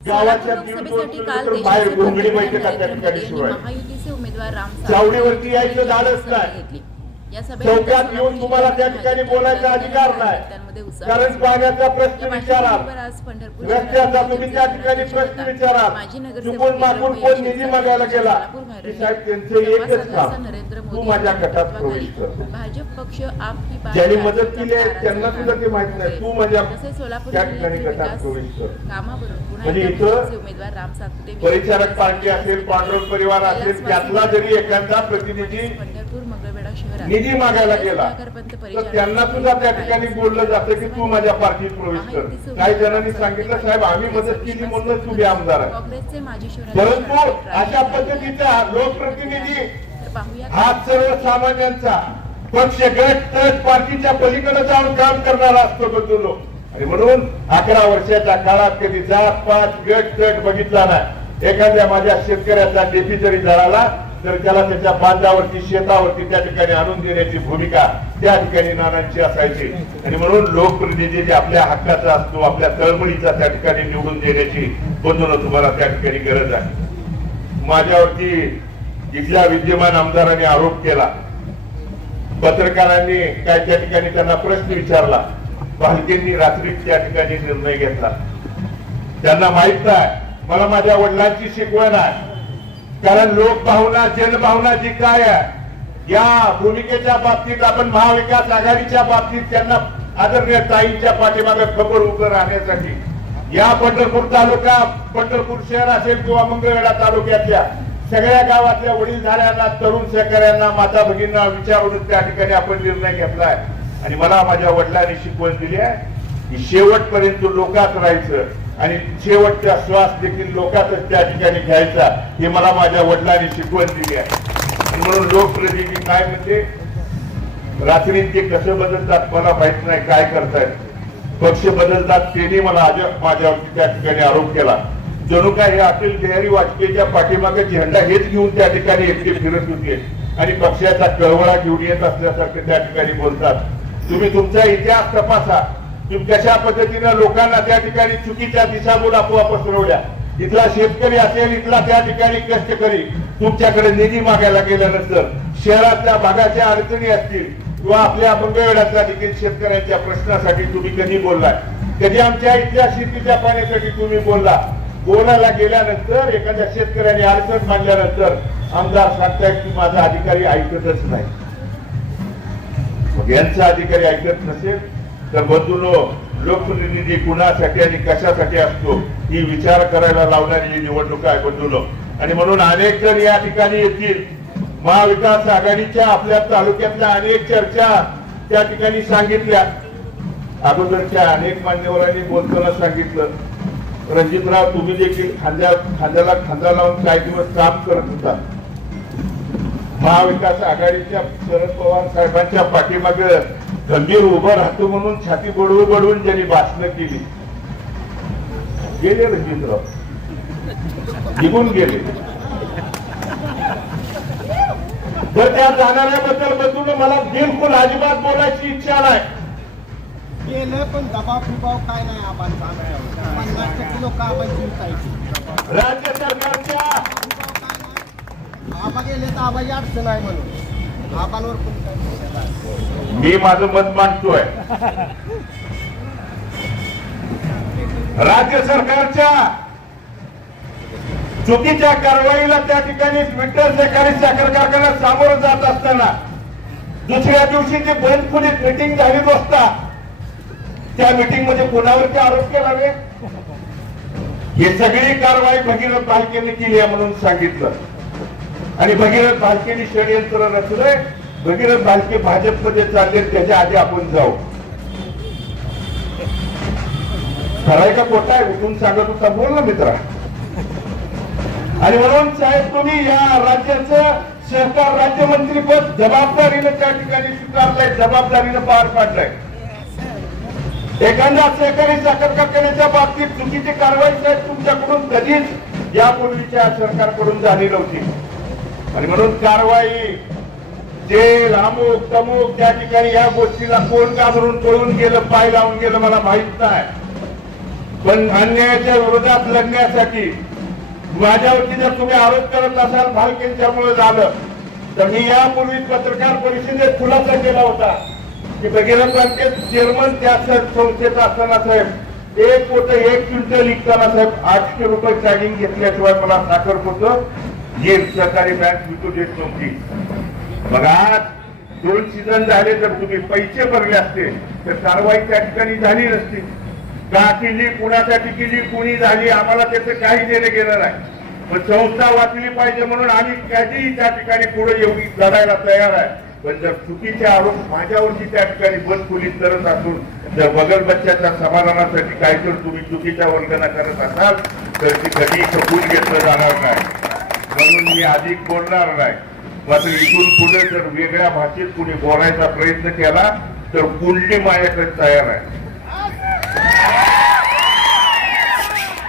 लोकसभेसाठी काल देशाचे पंतप्रधान नरेंद्र मोदी यांनी महायुतीचे उमेदवार राम चावडीवरती यायचं सभा नाही. चौकात येऊन तुम्हाला त्या ठिकाणी बोलायचा अधिकार नाही. कारण. पाण्याचा प्रश्न विचारा रस्त्याचा तुम्ही त्या ठिकाणी प्रश्न विचारा चुकून मागून कोण निधी मागायला गेला? साहेब. त्यांचं एकच काम. तू माझ्या गटात प्रवेश कर. भाजप पक्ष ज्यांनी मदत केली आहे त्यांना सुद्धा ते माहीत नाही. तू माझ्या त्या ठिकाणी गटात प्रवेश कर. म्हणजे इथं उमेदवार राम परिचारक पार्टी असेल पांडुरंग परिवार असेल त्यातला जरी एखादा प्रतिनिधी मंगळवेढा निधी मागायला गेला तर त्यांना सुद्धा त्या ठिकाणी बोललं जातं की तू माझ्या पार्टीत प्रवेश कर. काही जणांनी सांगितलं साहेब आम्ही मदत केली म्हणूनच तुम्ही आमदार परंतु अशा पद्धतीचा लोकप्रतिनिधी हा सर्वसामान्यांचा पक्ष गट तट पार्टीच्या पलीकडे जाऊन काम करणारा असतो बदललो आणि म्हणून अकरा वर्षाच्या काळात कधी जात पात गट तट बघितला नाही. एखाद्या माझ्या शेतकऱ्याचा डेपी जरी जळाला तर त्याला त्याच्या बांधावरती शेतावरती त्या ठिकाणी आणून देण्याची भूमिका त्या ठिकाणी नानांची असायची. आणि म्हणून लोकप्रतिनिधी जे आपल्या हक्काचा असतो आपल्या तळमळीचा त्या ठिकाणी निवडून देण्याची बंधनं तुम्हाला त्या ठिकाणी गरज आहे. माझ्यावरती इथल्या विद्यमान आमदारांनी आरोप केला. पत्रकारांनी काय त्या ठिकाणी त्यांना प्रश्न विचारला. भालकेंनी रात्री त्या ठिकाणी निर्णय घेतला. त्यांना माहीत नाही. मला माझ्या वडिलांची शिकवण आहे. कारण लोकभावना जनभावना जी काय आहे या भूमिकेच्या बाबतीत आपण महाविकास आघाडीच्या बाबतीत त्यांना आदरणीय ताईंच्या पाठीमागे खबर उभं राहण्यासाठी. या पंढरपूर तालुका पंढरपूर शहर असेल किंवा मंगळवेढा तालुक्यातल्या सगळ्या गावातल्या वडीलधाऱ्यांना तरुण शेतकऱ्यांना माता भगिनींना विचारून त्या ठिकाणी आपण निर्णय घेतलाय आणि मला माझ्या वडिलांनी शिकवण दिली आहे की शेवटपर्यंत लोकात राहायचं आणि शेवटचा श्वास देखील लोकातच त्या ठिकाणी घ्यायचा हे मला माझ्या वडिलांनी शिकवण दिली आहे. म्हणून लोकप्रतिनिधी काय म्हणते? रात्री ते कसे बदलतात मला माहीत नाही काय करतायत. पक्ष बदलतात त्यांनी मला माझ्यावरती त्या ठिकाणी आरोप केला. जणू काय हे अटल बिहारी वाजपेयीच्या पाठीमागे झेंडा हेच घेऊन त्या ठिकाणी एकटे फिरत होते. आणि पक्षाचा कळवळा घेऊन येत असल्यासारखे त्या ठिकाणी बोलतात. तुम्ही तुमचा इतिहास तपासा. की कशा पद्धतीनं लोकांना त्या ठिकाणी चुकीच्या दिशाभूल अफवा पसरवल्या इथला शेतकरी असेल इथला त्या ठिकाणी कष्टकरी तुमच्याकडे निधी मागायला गेल्यानंतर शहरातल्या भागाच्या अडचणी असतील किंवा आपल्या मंगळवेढ्यातल्या देखील शेतकऱ्यांच्या प्रश्नासाठी तुम्ही कधी बोललाय? कधी आमच्या इथल्या शेतीच्या पाण्यासाठी तुम्ही बोलला? बोलायला गेल्यानंतर एखाद्या शेतकऱ्याने अडचण मांडल्यानंतर आमदार सांगतायत की माझा अधिकारी ऐकतच नाही. मग यांचा अधिकारी ऐकत नसेल तर बंधूनो लोकप्रतिनिधी कुणासाठी आणि कशासाठी असतो ही विचार करायला लावणारी ही निवडणूक आहे बंधूनो. आणि म्हणून अनेक जण या ठिकाणी येतील. महाविकास आघाडीच्या आपल्या तालुक्यातल्या अनेक चर्चा त्या ठिकाणी सांगितल्या. अगोदरच्या अनेक मान्यवरांनी बोलताना सांगितलं. रणजितराव तुम्ही देखील खांद्या खांद्याला खांदा लावून काही दिवस काम करत होता. महाविकास आघाडीच्या शरद पवार साहेबांच्या पाठीमागे गंभीर उभं राहतो म्हणून छाती बडवून बडवून ज्यांनी भाषणं केली. गेले रणजितराव निघून गेले. तर त्या जाणाऱ्याबद्दल बद्दून मला बिलकुल अजिबात बोलायची इच्छा नाही. केलं पण दबाव फिबाव काय नाही आपण पन्नास टक्के लोक आपण जिंकायची. राज्य सरकारच्या आबा गेले तर आबाची अडचण आहे म्हणून. आबांवर पण मी माझं मत मांडतोय राज्य सरकारच्या चुकीच्या कारवाईला त्या ठिकाणी विठ्ठल सहकारी साखर कारखाना सामोरं जात असताना दुसऱ्या दिवशी जे बंद खोलीत मिटिंग झाली असता त्या मिटिंगमध्ये कोणावरती आरोप केलावे ही सगळी कारवाई भगीरथ भालकेने केली आहे म्हणून सांगितलं. आणि भगीरथ भालकेने षडयंत्र रचलंय. भगीरथ बालके भाजपमध्ये चालले त्याच्या आधी आपण जाऊ. खराय का खोटा आहे? उठून सांगत होता बोल ना मित्रा. आणि म्हणून साहेब तुम्ही या राज्याचं सहकार राज्यमंत्री पद जबाबदारीनं त्या ठिकाणी स्वीकारलंय जबाबदारीनं पार पाडलंय. एखाद्या सहकारी साखर कारखान्याच्या बाबतीत चुकीची कारवाई साहेब तुमच्याकडून कधीच यापूर्वीच्या सरकारकडून झाली नव्हती. आणि म्हणून कारवाई जेल अमुक तमुक त्या ठिकाणी या गोष्टीला कोण का पळून गेलं पाय लावून गेलं मला माहीत नाही. पण अन्यायाच्या विरोधात लढण्यासाठी माझ्यावरती जर तुम्ही आरोप करत असाल भालकेंच्यामुळे झालं तर मी यापूर्वी पत्रकार परिषदेत खुलासा केला होता की भगीरथ बँकेत चेअरमन त्या स- संस्थेचा असताना साहेब एक कोट एक क्विंटल विकताना साहेब आठशे रुपये चार्जिंग घेतल्याशिवाय मला साखर पोत ही सहकारी बँक विकू देत नव्हती मग आज दोन सीझन झाले तर तुम्ही पैसे भरले असते तर कारवाई त्या ठिकाणी झाली नसती. का केली कुणासाठी केली कुणी झाली आम्हाला त्याचं काही देणं गेलं नाही. पण संस्था वाचली पाहिजे म्हणून आम्ही कधीही त्या ठिकाणी पुढे येऊ लढायला तयार आहे. पण जर चुकीचे आरोप माझ्यावरती त्या ठिकाणी बदखोलीत करत असून जर बगल बच्च्याच्या समाधानासाठी काय तर तुम्ही चुकीच्या वर्गना करत असाल तर ती कधी खपून घेतलं जाणार नाही. म्हणून मी अधिक बोलणार नाही. मात्र इथून पुढे जर वेगळ्या भाषेत कुणी बोलायचा प्रयत्न केला तर कुंडली माझ्याकडे तयार आहे.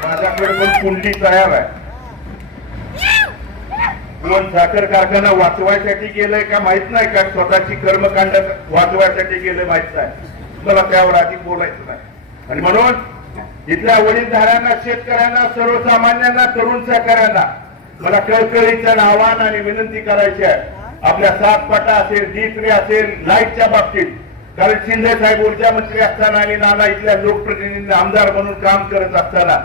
माझ्याकडे पण कुंडली तयार आहे. कोण साखर कारखाना वाचवायसाठी गेलंय का माहीत नाही का? स्वतःची कर्मकांड वाचवायसाठी गेलं माहीत नाही. मला त्यावर अधिक बोलायचं नाही. आणि म्हणून इथल्या वडीलधाऱ्यांना शेतकऱ्यांना सर्वसामान्यांना तरुण सहकाऱ्यांना मला कळकळीच्या आव्हान आणि विनंती करायची आहे. आपल्या सात पाटा असेल डी थ्री असेल लाईटच्या बाबतीत. कारण शिंदे साहेब ऊर्जा मंत्री असताना आणि नाना इथल्या लोकप्रतिनिधी आमदार म्हणून काम करत असताना.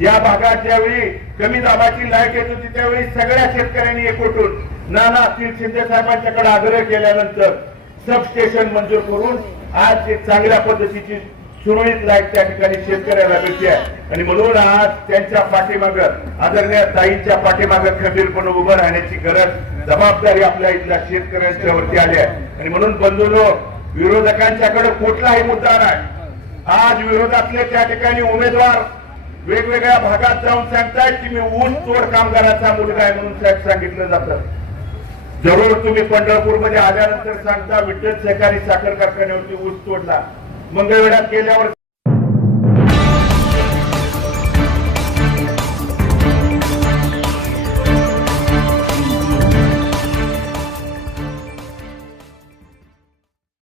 या भागात ज्यावेळी कमी दाबाची लाइट येत होती त्यावेळी सगळ्या शेतकऱ्यांनी एकवटून नाना असतील शिंदे साहेबांच्याकडे आग्रह केल्यानंतर सबस्टेशन मंजूर करून आज एक चांगल्या पद्धतीची सुरळीत लाइट त्या ठिकाणी शेतकऱ्याला मिळते आणि म्हणून आज त्यांच्या पाठीमाग आदरणीय ताईंच्या पाठीमाग खंबीरपणे उभं राहण्याची गरज जबाबदारी आपल्या इथल्या शेतकऱ्यांच्या वरती आली आहे. आणि म्हणून बंधूनो विरोधकांच्याकडे कुठलाही मुद्दा नाही. आज विरोधातले त्या ठिकाणी उमेदवार वेगवेगळ्या भागात जाऊन सांगतायत की मी ऊन तोड कामगाराचा मुलगा आहे म्हणून साहेब सांगितलं जातं. जरूर तुम्ही पंढरपूरमध्ये आल्यानंतर सांगता विठ्ठल सहकारी साखर कारखान्यावरती ऊस तोडला. मंगळवेढ्यात गेल्यावर